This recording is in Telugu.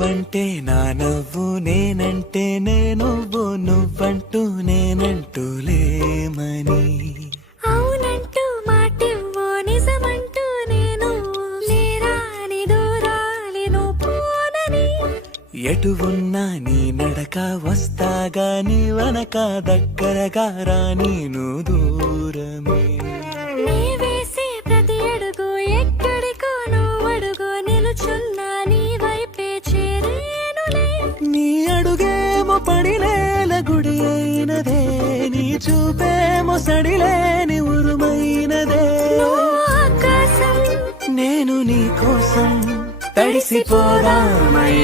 నువ్వంటే నా నవ్వు నేనంటే నువ్వు నువ్వంటూ నేనంటూ లేమని అవునంటూ మాటివ్వు నిజమంటూ నేను లేరాని దూరాలిను పోనని ఎటు ఉన్నా నీ నడక వస్తాగా నీ వనక దగ్గరగా రాని నువ్వు దూరమే నీ వేసే ప్రతి అడుగు ఎక్కడికో నువ్వడుగు నిలుచున్నా నీ వైపే చేరేనులే నీ అడుగేమో పడినేల గుడి అయినదే నీ చూపేమో సడిలేని ఉరుమైనదే నువ్వు ఆకాశం నేను నీ కోసం తడిసిపోదామై